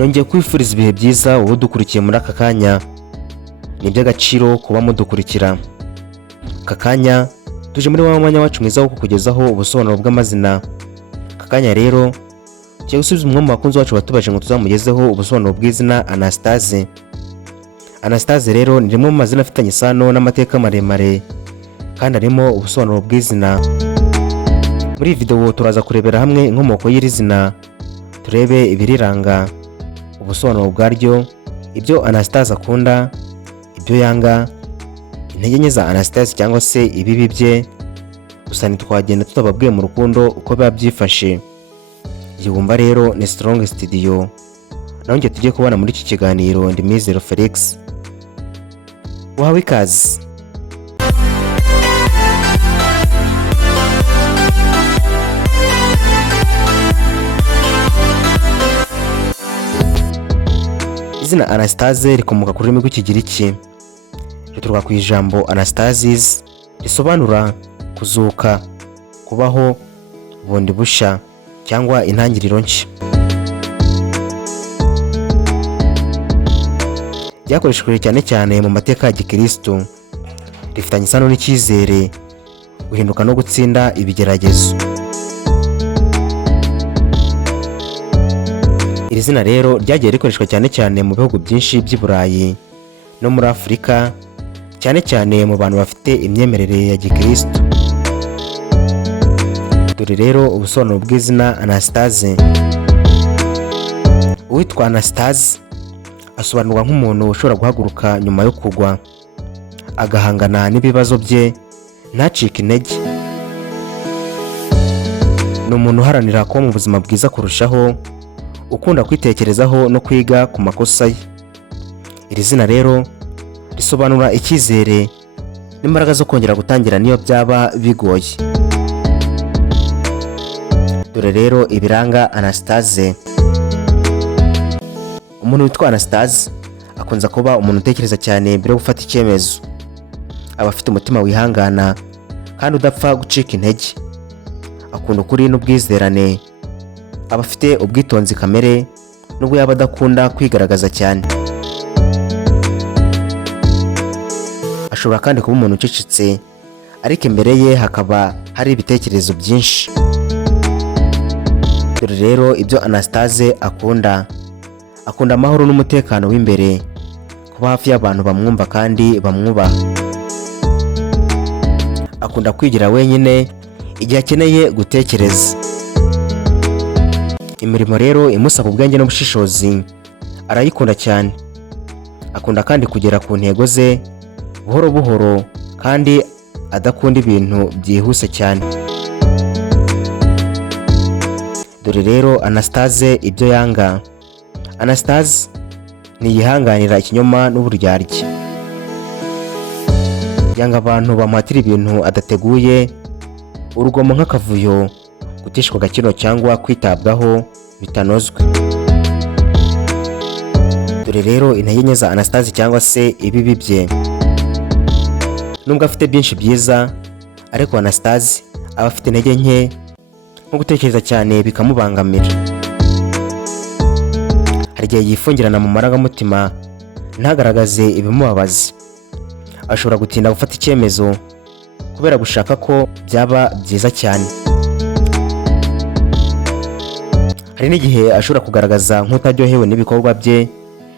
nongeye kwifuriza ibihe byiza wowe dukurikiye muri aka kanya. Ni iby'agaciro kuba mudukurikira. Aka kanya tuje muri wa mwanya wacu mwiza wo kukugezaho ubusobanuro bw'amazina. Aka kanya rero tugiye gusubiza umwe mu bakunzi bacu batubaje ngo tuzamugezeho ubusobanuro bw'izina Anastase. Anastase rero ni rimwe mu mazina afitanye isano n'amateka maremare kandi arimo ubusobanuro bw'izina. Muri iyi video turaza kurebera hamwe inkomoko y'iri zina, turebe ibiriranga, ubusobanuro bwaryo, ibyo Anastase akunda, ibyo yanga, intege nke za Anastase cyangwa se ibibi bye. Gusa ntitwagenda tutababwiye mu rukundo uko biba byifashe. Yumva rero ni Strong Studio, naho njye tugiye kubana muri iki kiganiro. Ndi Mizero Felix, uhawe ikaze. Izina Anastase rikomoka ku rurimi rw'Ikigiriki, rituruka ku ijambo Anastasis risobanura kuzuka, kubaho bundi busha cyangwa intangiriro nshya. Ryakoreshejwe cyane cyane mu mateka ya Gikristo, rifitanye isano n'icyizere, guhinduka no gutsinda ibigeragezo. Iri zina rero ryagiye rikoreshwa cyane cyane mu bihugu byinshi by'i Burayi no muri Afurika, cyane cyane mu bantu bafite imyemerere ya Gikristo. Dore rero ubusobanuro bw'izina Anastase. Uwitwa Anastase asobanurwa nk'umuntu ushobora guhaguruka nyuma yo kugwa, agahangana n'ibibazo bye ntacike intege. Ni umuntu uharanira kuba mu buzima bwiza kurushaho, ukunda kwitekerezaho no kwiga ku makosa ye. Iri zina rero risobanura icyizere n'imbaraga zo kongera gutangira niyo byaba bigoye. Dore rero ibiranga Anastase. Umuntu witwa Anastase akunze kuba umuntu utekereza cyane mbere yo gufata icyemezo. Aba afite umutima wihangana kandi udapfa gucika intege. Akunda ukuri n'ubwizerane. Aba afite ubwitonzi kamere nubwo yaba adakunda kwigaragaza cyane. Ashobora kandi kuba umuntu ucecetse, ariko imbere ye hakaba hari ibitekerezo byinshi. Dore rero ibyo Anastase akunda. Akunda amahoro n'umutekano w'imbere, kuba hafi y'abantu bamwumva kandi bamwubaha. Akunda kwigira wenyine igihe akeneye gutekereza. Imirimo rero imusaba ubwenge n'ubushishozi arayikunda cyane. Akunda kandi kugera ku ntego ze buhoro buhoro kandi adakunda ibintu byihuse cyane. Dore rero Anastase ibyo yanga. Anastase ntiyihanganira ikinyoma n'uburyarya. Yanga abantu bamuhatira ibintu adateguye, urugomo nk'akavuyo, gutishwa agaciro cyangwa kwitabwaho bitanozwe. Dore rero intege nke za Anastase cyangwa se ibibi bye. Nubwo afite byinshi byiza, ariko Anastase aba afite intege nke nko gutekereza cyane bikamubangamira. Hari igihe yifungirana mu marangamutima ntagaragaze ibimubabaza. Ashobora gutinda gufata icyemezo kubera gushaka ko byaba byiza cyane. Hari n'igihe ashobora kugaragaza nk'utaryohewe n'ibikorwa bye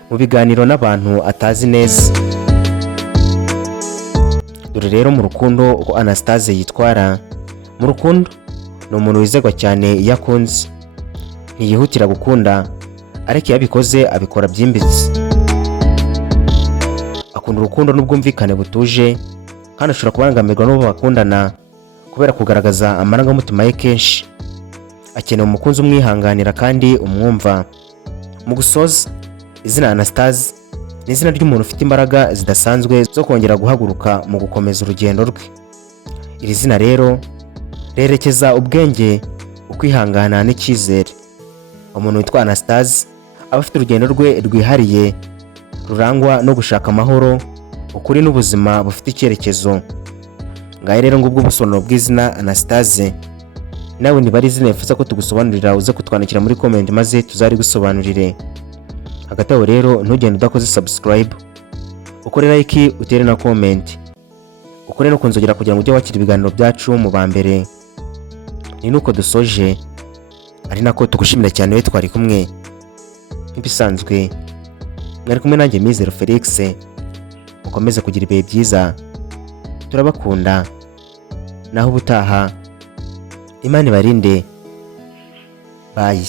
mu biganiro n'abantu atazi neza. Dore rero mu rukundo uko Anastase yitwara. Mu rukundo ni umuntu wizerwa cyane iyo akunze. Ntiyihutira gukunda, ariko iyo abikoze abikora byimbitse. Akunda urukundo n'ubwumvikane butuje, kandi ashobora kubangamirwa n'uwo bakundana kubera kugaragaza amarangamutima ye kenshi. Akeneye umukunzi umwihanganira kandi umwumva. Mu gusoza, izina Anastase ni izina ry'umuntu ufite imbaraga zidasanzwe zo kongera guhaguruka mu gukomeza urugendo rwe. Iri zina rero rerekeza ubwenge, ukwihangana n'icyizere. Umuntu witwa Anastase aba afite urugendo rwe rwihariye rurangwa no gushaka amahoro, ukuri n'ubuzima bufite icyerekezo. Ngaho rero ngubwo ubusobanuro bw'izina Anastase. Nawe niba ari izina wifuza ko tugusobanurira, uze kutwandikira muri comment maze tuzari gusobanurire. hagati aho rero ntugende udakoze subscribe, ukore like, utere na comment, ukore no kunzogera kugira ngo ujye wakira ibiganiro byacu mu ba mbere. Ni nuko dusoje, ari nako tugushimira cyane we twari kumwe nk'ibisanzwe. Mwari kumwe nanjye Mizero Felix, mukomeze kugira ibihe byiza, turabakunda, naho ubutaha, Imana ibarinde, bye.